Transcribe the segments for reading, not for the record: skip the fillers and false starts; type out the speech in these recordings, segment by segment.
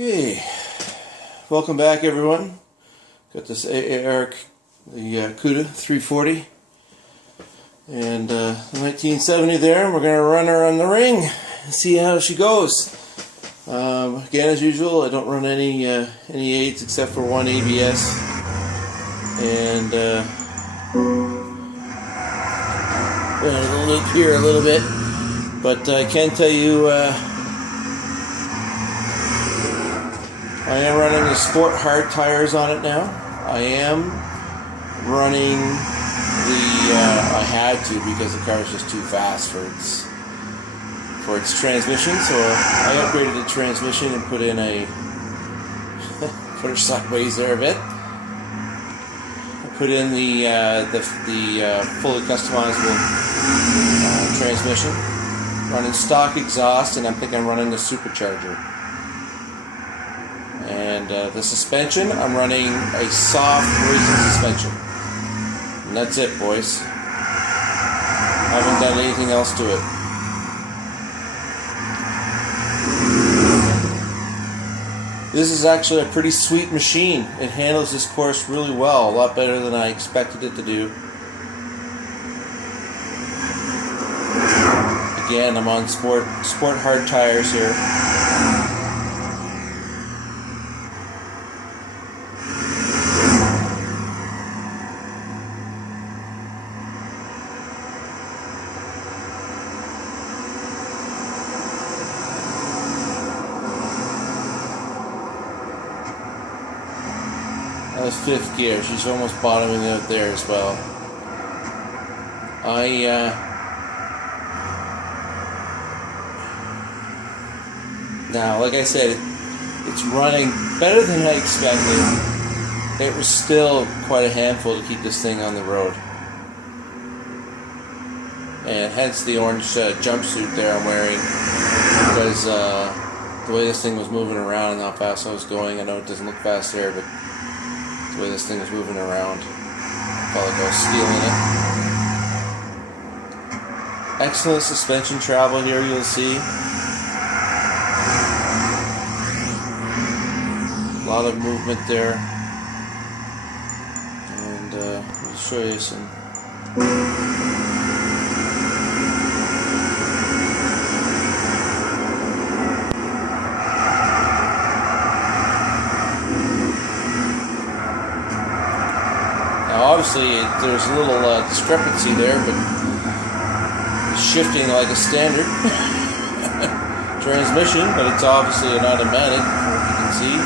Okay, welcome back everyone. Got this AAR, the Cuda 340 and the 1970 there, and we're going to run her on the ring and see how she goes. Again, as usual, I don't run any aids except for one ABS, and run a little loop here a little bit, but I can tell you I am running the sport hard tires on it now. I am running the, I had to because the car is just too fast for its transmission, so I upgraded the transmission and put in a, put her sideways there a bit. I put in the fully customizable transmission, running stock exhaust, and I think I'm running the supercharger. And the suspension, I'm running a soft racing suspension. And that's it, boys. I haven't done anything else to it. This is actually a pretty sweet machine. It handles this course really well, a lot better than I expected it to do. Again, I'm on sport hard tires here. That was fifth gear. She's almost bottoming out there as well. Now, like I said, it's running better than I expected. It was still quite a handful to keep this thing on the road. And hence the orange jumpsuit there I'm wearing, because the way this thing was moving around and how fast I was going. I know it doesn't look fast there, but the way this thing was moving around, I felt like I was stealing it. Excellent suspension travel here, you'll see. A lot of movement there. And I'll show you some. Obviously, there's a little discrepancy there, but it's shifting like a standard transmission, but it's obviously an automatic, from what you can see.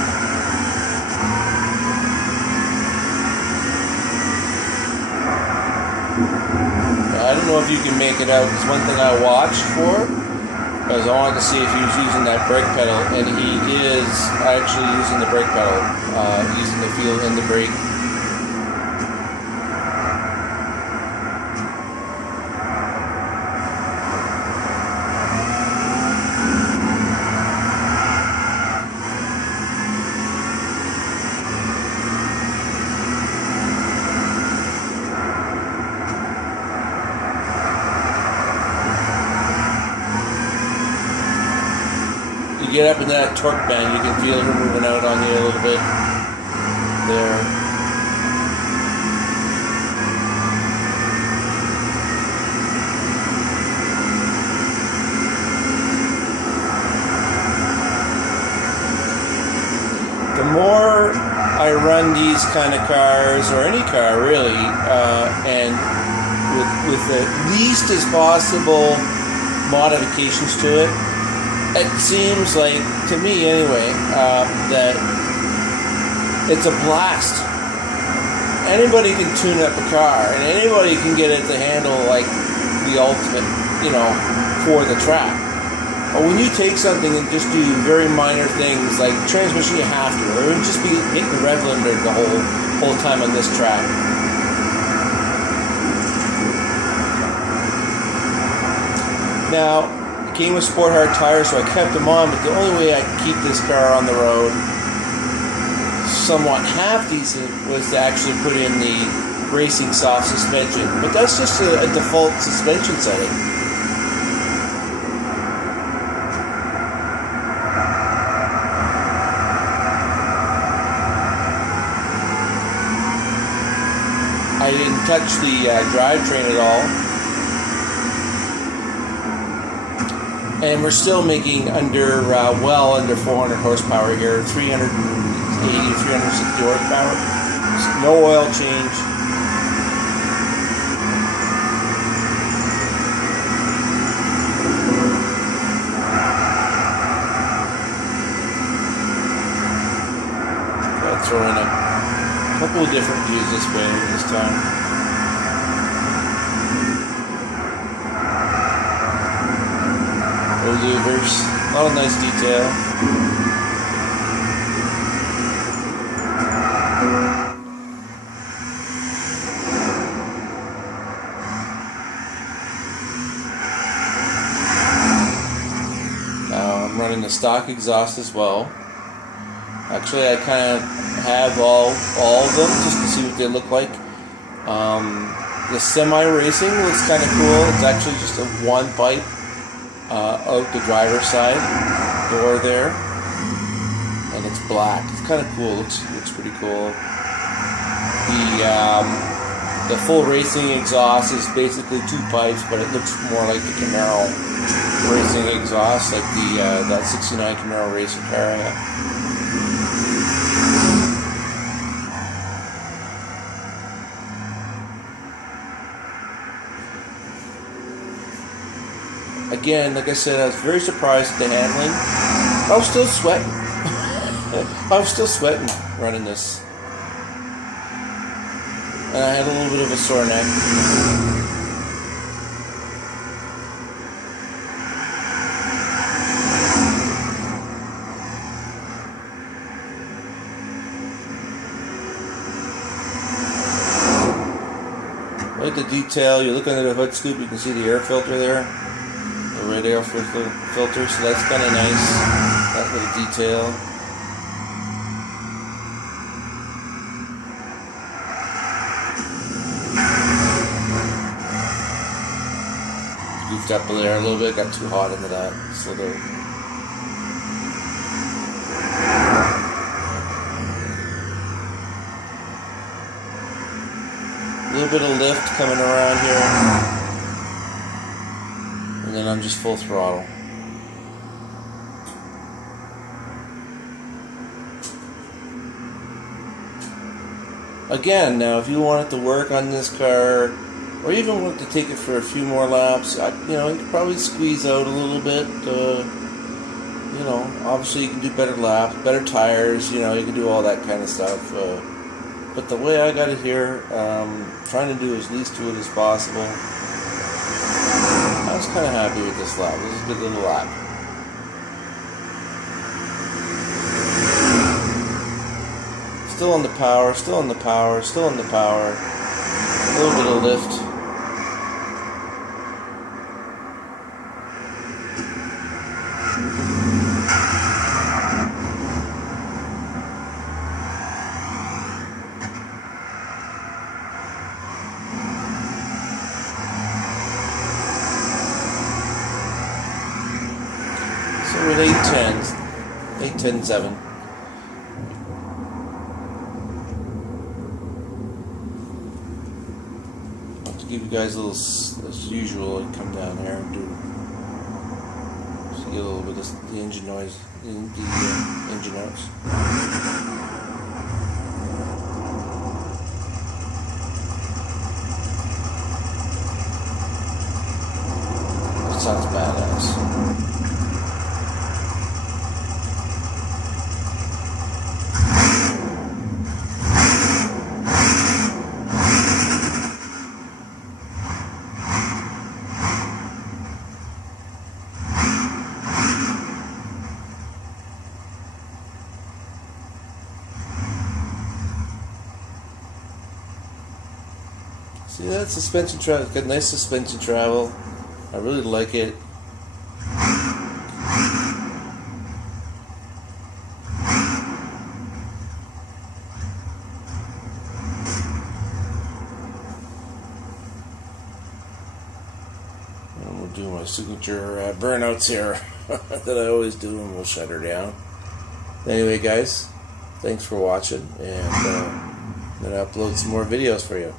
Now, I don't know if you can make it out. It's one thing I watched for, because I wanted to see if he was using that brake pedal, and he is actually using the brake pedal, using the feel in the brake. Get up in that torque band, you can feel her moving out on you a little bit there. The more I run these kind of cars, or any car really, and with the least as possible modifications to it, it seems like, to me anyway, that it's a blast. Anybody can tune up a car, and anybody can get it to handle like the ultimate, for the track. But when you take something and just do very minor things, like transmission, you have to, or it would just be hitting the rev limiter the whole time on this track. Now, came with sport hard tires, so I kept them on, but the only way I could keep this car on the road somewhat half decent was to actually put in the racing soft suspension, but that's just a default suspension setting. touch the drivetrain at all. And we're still making under, well under 400 horsepower here, 380, 360 horsepower. No oil change. I'll throw in a couple of different views this way this time. Louvers, a lot of nice detail. Now I'm running the stock exhaust as well. Actually, I kind of have all of them just to see what they look like. The semi-racing looks kind of cool. It's actually just a one pipe out the driver's side door there, and it's black. It's kind of cool. Looks pretty cool. The full racing exhaust is basically two pipes, but it looks more like the Camaro racing exhaust, like the that '69 Camaro racer car. Again, like I said, I was very surprised at the handling. I was still sweating. I was still sweating running this. And I had a little bit of a sore neck. Look at the detail. You look under the hood scoop, you can see the air filter there. Red air filter, so that's kind of nice, that little detail. Goofed up there a little bit, got too hot into that. So a little bit of lift coming around here. And then I'm just full throttle. Again, now if you wanted to work on this car, or even want to take it for a few more laps, you know, you could probably squeeze out a little bit. You know, obviously you can do better laps, better tires. You know, you can do all that kind of stuff. But the way I got it here, trying to do as least to it as possible. I was kind of happy with this lap. This is a good little lap. Still on the power, still on the power, still on the power. A little bit of lift. So we're at 8:10.7. I'll have to give you guys a little, as usual, and come down here and do, so you get a little bit of the engine noise, the engine notes. That sounds badass. See that suspension travel? Got nice suspension travel. I really like it. And we'll do my signature burnouts here that I always do, and we'll shut her down. Anyway, guys, thanks for watching, and I'm gonna upload some more videos for you.